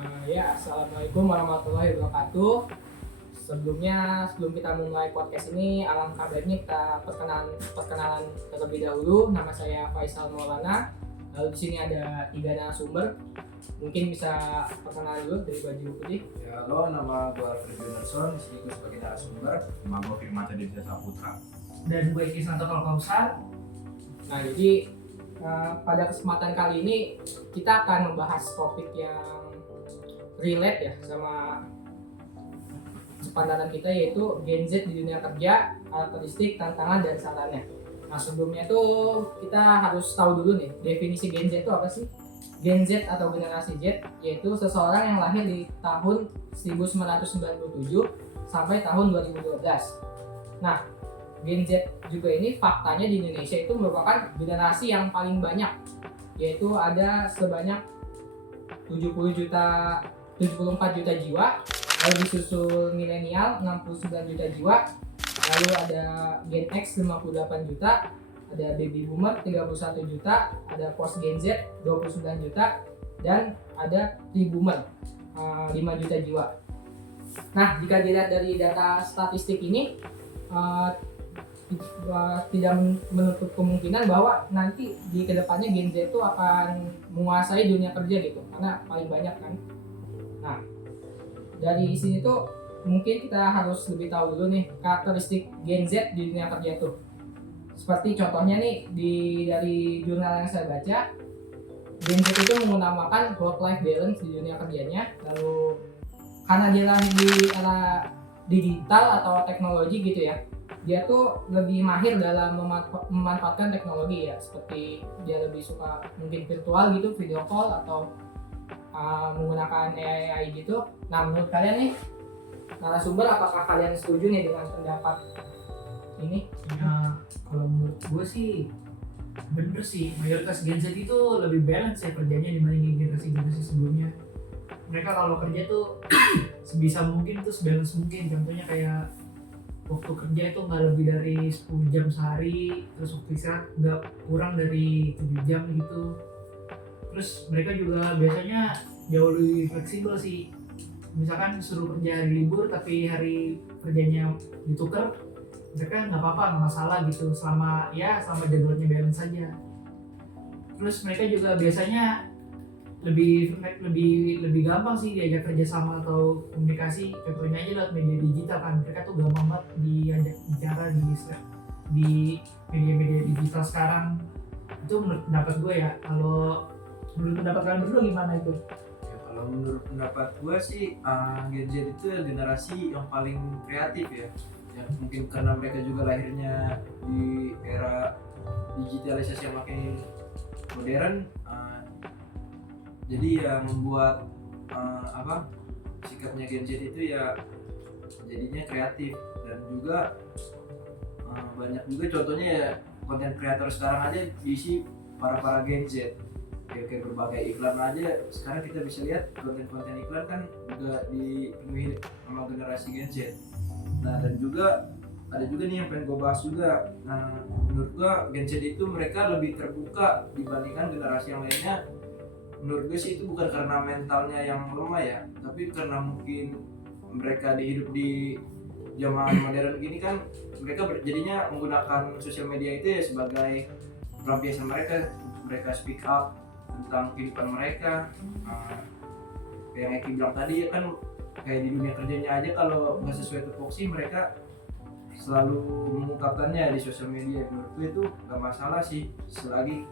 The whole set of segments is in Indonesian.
Assalamualaikum warahmatullahi wabarakatuh. Sebelum kita memulai podcast ini, alangkah baiknya kita perkenalan terlebih dahulu. Nama saya Faisal Maulana. Lalu di sini ada 3 narasumber. Mungkin bisa perkenalan dulu dari baju putih. Ya, halo, nama gue Alfred Gunarson, di sini gue sebagai narasumber. Nama gue Firman Teddy Saputra. Dan gue Iksan Kausar. Nah, jadi pada kesempatan kali ini kita akan membahas topik yang relate ya sama kesempatan kita, yaitu Gen Z di dunia kerja, karakteristik, tantangan, dan sarannya. Nah, sebelumnya tuh kita harus tahu dulu nih definisi Gen Z itu apa sih? Gen Z atau generasi Z yaitu seseorang yang lahir di tahun 1997 sampai tahun 2012. Nah, Gen Z juga ini faktanya di Indonesia itu merupakan generasi yang paling banyak, yaitu ada sebanyak 74 juta jiwa, lalu disusul milenial 69 juta jiwa, lalu ada Gen X 58 juta, ada baby boomer 31 juta, ada post Gen Z 29 juta, dan ada pre-boomer 5 juta jiwa. Nah, jika dilihat dari data statistik ini, tidak menutup kemungkinan bahwa nanti di kedepannya Gen Z itu akan menguasai dunia kerja gitu, karena paling banyak kan. Nah, dari sini tuh mungkin kita harus lebih tahu dulu nih karakteristik Gen Z di dunia kerja tuh. Seperti contohnya nih dari jurnal yang saya baca, Gen Z itu mengutamakan work-life balance di dunia kerjanya. Lalu karena dia lahir di era digital atau teknologi gitu ya, dia tuh lebih mahir dalam memanfaatkan teknologi ya, seperti dia lebih suka mungkin virtual gitu, video call atau menggunakan AI gitu. Nah, menurut kalian nih narasumber, apakah kalian setuju nih dengan pendapat ini? Ya, kalau menurut gue sih bener sih, mayoritas Gen Z itu lebih balance ya kerjanya dibandingin generasi-generasi sebelumnya. Mereka kalau kerja tuh sebisa mungkin tuh sebalance mungkin. Contohnya kayak waktu kerja itu nggak lebih dari 10 jam sehari, terus waktu istirahat nggak kurang dari 7 jam gitu. Terus mereka juga biasanya jauh lebih fleksibel sih. Misalkan suruh kerja hari libur tapi hari kerjanya ditukar, mereka nggak apa-apa, nggak masalah gitu, selama jadwalnya balance saja. Terus mereka juga biasanya lebih gampang sih diajak kerjasama atau komunikasi. Contohnya aja lewat media digital kan, mereka tuh gampang banget diajak bicara di media-media digital sekarang. Itu menurut pendapat gue ya. Kalau menurut pendapat kalian berdua gimana itu? Ya, kalau menurut pendapat gue sih, Gen Z itu generasi yang paling kreatif ya. Ya, mungkin karena mereka juga lahirnya di era digitalisasi yang makin modern, jadi ya membuat sikapnya Gen Z itu ya jadinya kreatif. Dan juga banyak juga contohnya ya, konten kreator sekarang aja diisi para Gen Z. Kayak berbagai iklan aja sekarang kita bisa lihat konten-konten iklan kan juga dipenuhi sama generasi Gen Z. Nah, dan juga ada juga nih yang pengen gue bahas juga. Nah, menurut gue Gen Z itu mereka lebih terbuka dibandingkan generasi yang lainnya. Menurut gue sih itu bukan karena mentalnya yang lemah ya, tapi karena mungkin mereka hidup di zaman modern gini kan, mereka jadinya menggunakan sosial media itu ya sebagai pelampiasan mereka speak up tentang kehidupan mereka. Kayak yang Eki bilang tadi kan, kayak di dunia kerjanya aja kalau nggak sesuai tupoksi mereka selalu mengungkapkannya di sosial media. Menurut gue itu nggak masalah sih, selagi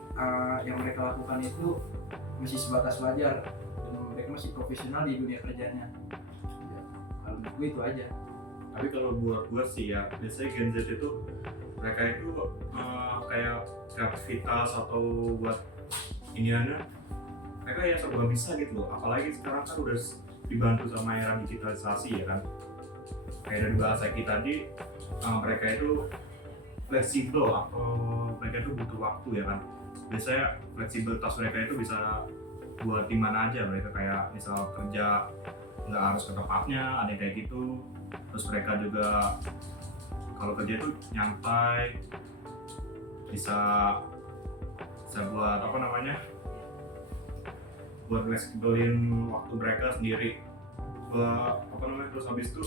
yang mereka lakukan itu masih sebatas wajar dan mereka masih profesional di dunia kerjanya. Ya, kalau menurut gue itu aja. Tapi kalau buat gue sih ya, biasanya Gen Z itu mereka itu kayak kreativitas atau buat iniannya mereka ya serba bisa gitu loh. Apalagi sekarang kan udah dibantu sama era digitalisasi ya kan. Kayak dari bahasa kita tadi, mereka itu fleksibel atau mereka itu butuh waktu ya kan. Biasanya fleksibilitas mereka itu bisa buat di mana aja. Mereka kayak misal kerja nggak harus ke tempatnya, ada yang kayak gitu. Terus mereka juga kalau kerja itu nyantai, bisa buat buat fleksibelin waktu mereka sendiri. Terus habis itu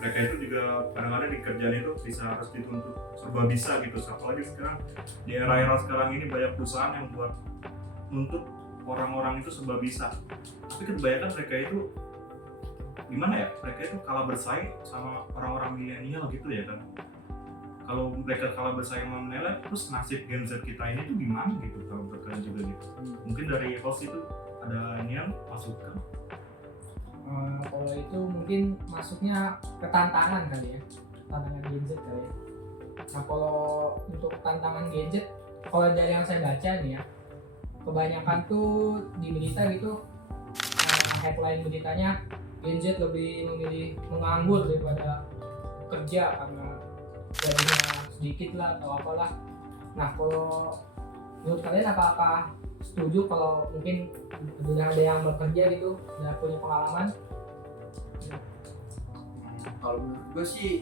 mereka itu juga kadang-kadang di kerjaan itu bisa harus dituntut serba bisa gitu. Apalagi sekarang di era-era sekarang ini banyak perusahaan yang buat nuntut orang-orang itu serba bisa. Tapi kebanyakan mereka itu gimana ya? Mereka itu kalah bersaing sama orang-orang milenial gitu ya kan. Kalau mereka kalah bersaing sama milenial, terus nasib Gen Z kita ini tuh gimana gitu kalau menurut kalian juga gitu. Mungkin dari host itu ada ini yang masukkan. Kalau itu mungkin masuknya ke tantangan kali ya, tantangan Gen Z kali ya. Nah kalau untuk tantangan Gen Z, kalau dari yang saya baca nih ya, kebanyakan tuh di berita gitu, headline beritanya Gen Z lebih memilih menganggur daripada bekerja karena gajinya sedikit lah atau apalah. Nah kalau menurut kalian apakah setuju kalau mungkin sudah ada yang bekerja gitu, udah punya pengalaman? Kalau menurut gue sih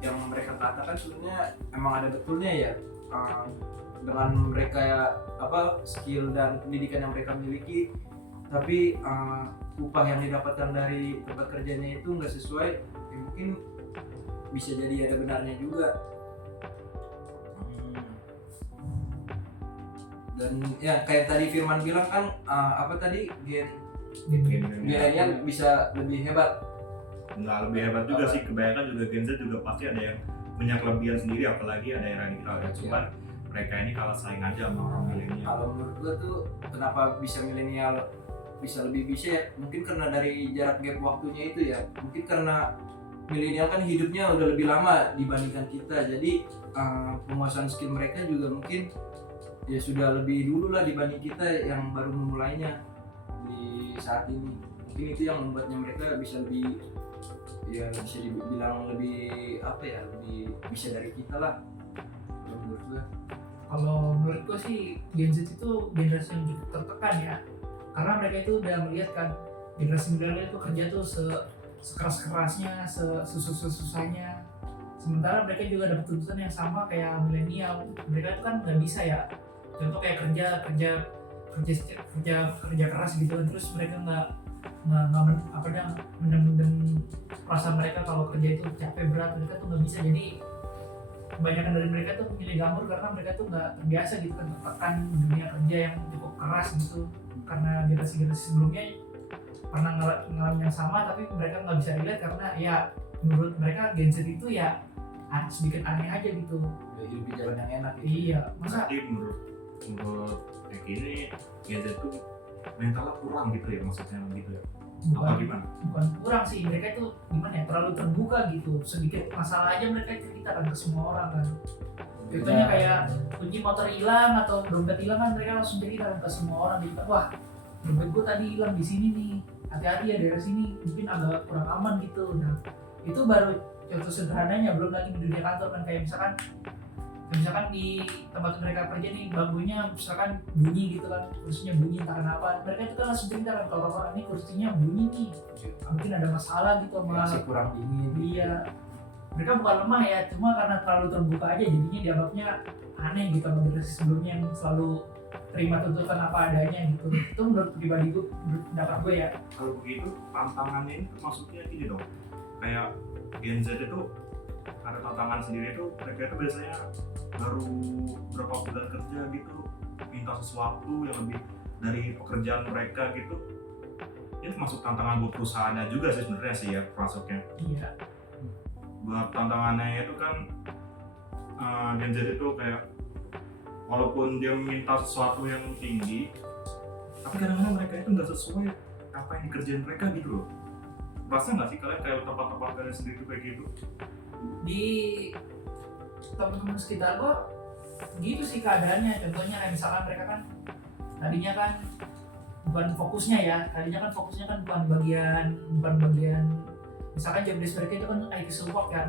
yang mereka katakan sebenarnya emang ada betulnya ya. Dengan mereka skill dan pendidikan yang mereka miliki, tapi upah yang didapatkan dari tempat kerjanya itu nggak sesuai, ya mungkin bisa jadi ada benarnya juga. Dan ya kayak tadi Firman bilang kan milenial bisa lebih hebat. Nggak lebih hebat juga sih, kebanyakan juga Gen Z juga pasti ada yang punya kelebihan sendiri, apalagi ada era digital ya. Cuman mereka ini kalah saing aja sama orang milenial. Kalau menurut gue tuh kenapa bisa milenial bisa lebih bisa ya, mungkin karena dari jarak gap waktunya itu ya. Mungkin karena milenial kan hidupnya udah lebih lama dibandingkan kita, jadi penguasaan skill mereka juga mungkin ya sudah lebih dulu lah dibanding kita yang baru memulainya di saat ini. Mungkin itu yang membuatnya mereka bisa lebih, ya bisa dibilang lebih lebih bisa dari kita lah menurut gue. Kalau menurut gue sih Gen Z itu generasi yang cukup tertekan ya, karena mereka itu udah melihat kan generasi milenial itu kerja tuh sekeras-kerasnya, sesusah-susahnya, sementara mereka juga dapat tuntutan yang sama kayak milenial. Mereka itu kan nggak bisa ya, contoh kayak kerja keras gitu kan, terus mereka nggak mendem perasaan mereka kalau kerja itu capek berat, mereka tuh nggak bisa. Jadi kebanyakan dari mereka tuh memilih gambur karena mereka tuh nggak terbiasa gitu kan tertekan dunia kerja yang cukup keras gitu, karena generasi sebelumnya pernah ngalamin yang sama tapi mereka nggak bisa relate karena ya menurut mereka Gen Z itu ya sedikit aneh aja gitu. Hidup di jalan yang enak gitu. Iya, masa Berarti menurut kayak gini Gen Z tuh mentalnya kurang gitu ya, maksudnya gitu ya? Apa gimana? bukan kurang sih, mereka itu gimana ya, terlalu terbuka gitu, sedikit masalah aja mereka ceritakan ke semua orang kan. Contohnya kayak kunci motor hilang atau dompet hilang kan mereka langsung cerita ke semua orang gitu. Wah, dompet gue tadi hilang di sini nih, hati-hati ya daerah sini, mungkin agak kurang aman gitu. Nah itu baru contoh sederhananya, belum lagi di dunia kantor kan, kayak misalkan di tempat mereka kerja nih bangkunya misalkan bunyi gitu kan, kursinya bunyi entah kenapa, mereka itu kan langsung cerita kan kalau orang ini kursinya bunyi nih, mungkin ada masalah gitu sama masih kurang dingin. Iya, mereka bukan lemah ya, cuma karena terlalu terbuka aja jadinya dianggapnya aneh gitu sama generasi sebelumnya yang selalu terima tuntutan apa adanya gitu. Itu menurut pribadi gue, menurut pendapat gue ya. Kalau begitu tantangannya ini maksudnya gini dong, kayak Gen Z itu ada tantangan sendiri tuh, mereka itu biasanya baru berapa bulan kerja gitu minta sesuatu yang lebih dari pekerjaan mereka gitu. Ini termasuk tantangan buat perusahaannya juga sih sebenarnya sih ya, masuknya. Iya. Buat tantangannya itu kan Gen Z itu kayak walaupun dia minta sesuatu yang tinggi, tapi kadang-kadang mereka itu nggak sesuai apa yang dikerjain mereka gitu loh. Rasa nggak sih kalian kayak tempat-tempat kalian sendiri tuh kayak gitu? Di teman-teman sekitar gue gitu sih keadaannya. Contohnya kayak misalkan mereka kan tadinya kan bukan fokusnya ya, bukan bagian misalkan job desk mereka itu kan IT support kan.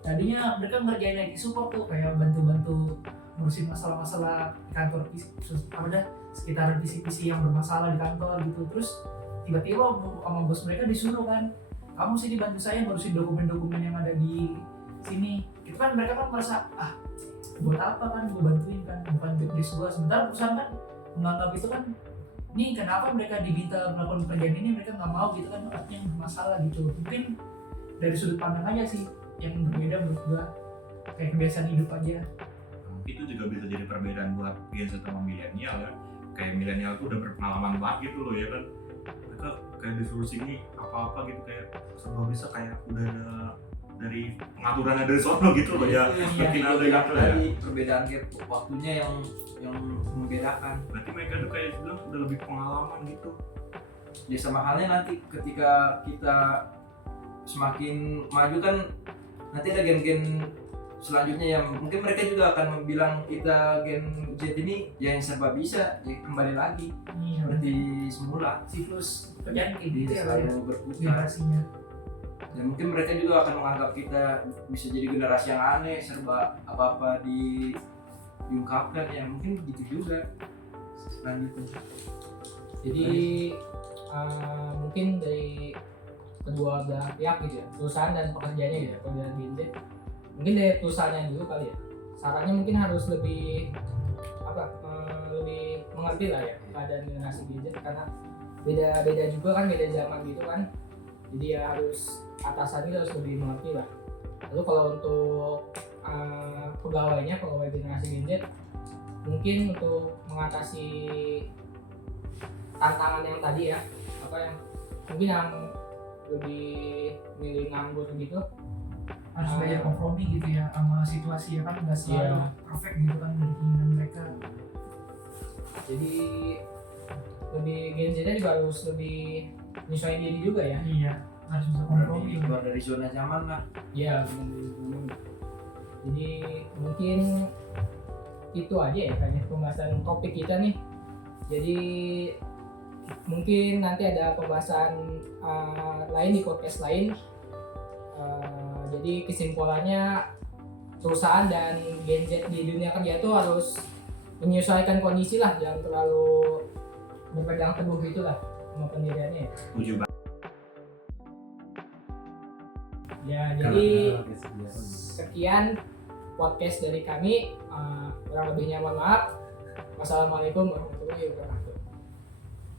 Tadinya mereka ngerjain IT support tuh kayak bantu-bantu ngurusin masalah-masalah di kantor, sekitaran PC yang bermasalah di kantor gitu. Terus tiba-tiba sama bos mereka disuruh kan, kamu sini bantu saya ngurusin dokumen-dokumen yang ada di sini. Itu kan mereka kan merasa buat apa kan gue bantuin kan, bukan job desk gue. Sementara perusahaan kan menganggap itu kan ini kenapa mereka diminta melakukan pekerjaan ini mereka nggak mau gitu kan, artinya masalah gitu. Mungkin dari sudut pandang aja sih yang berbeda menurut gua, kayak kebiasaan hidup aja. Itu juga bisa jadi perbedaan buat Gen Z sama milenial ya. Kayak milenial tuh udah berpengalaman banget gitu loh ya kan. Mereka kayak disuruh sini apa-apa gitu kayak serba bisa, kayak udah ada dari pengaturannya dari sono gitu loh ya. Itu yang Makin ada bilang gitu ya. tadi, perbedaan gap waktunya yang membedakan. Berarti mereka tuh kayak bilang udah lebih pengalaman gitu. Ya sama halnya nanti ketika kita semakin maju kan, nanti ada gen-gen selanjutnya yang mungkin mereka juga akan bilang kita Gen Z ini yang serba bisa, ya kembali lagi Iya, seperti semula, siklus kerjaan kayak jadi gitu ya selalu berputar. generasinya. Dan mungkin mereka juga akan menganggap kita bisa jadi generasi yang aneh, serba apa-apa diungkapkan, ya mungkin gitu juga selanjutnya. Jadi mungkin dari kedua belah pihak gitu ya, perusahaan dan pekerjanya gitu ya, pekerjaan Gen Z. Mungkin dari perusahaannya dulu kali ya, sarannya mungkin harus lebih lebih mengerti lah ya keadaan generasi Gen Z, karena beda juga kan, beda zaman gitu kan. Jadi ya harus atasannya harus lebih mengerti lah. Lalu kalau untuk pegawai generasi Gen Z, mungkin untuk mengatasi tantangan yang tadi ya, yang mungkin yang lebih milih nganggur gitu, Harus banyak kompromi gitu ya sama situasi ya kan, nggak selalu perfect gitu kan dari keinginan mereka. jadi lebih Gen Z juga harus lebih menyesuaikan diri juga ya. Iya, harus bisa kompromi. Berarti keluar dari zona nyaman lah. Iya, benar. Jadi mungkin itu aja ya kayaknya pembahasan topik kita nih. Jadi mungkin nanti ada pembahasan lain di podcast lain. Jadi kesimpulannya, perusahaan dan Gen Z di dunia kerja itu harus menyesuaikan kondisi lah, jangan terlalu berpegang teguh gitu lah sama pendiriannya ya. Setuju banget. Ya, jadi sekian podcast dari kami. Kurang lebihnya mohon maaf. Wassalamualaikum warahmatullahi wabarakatuh.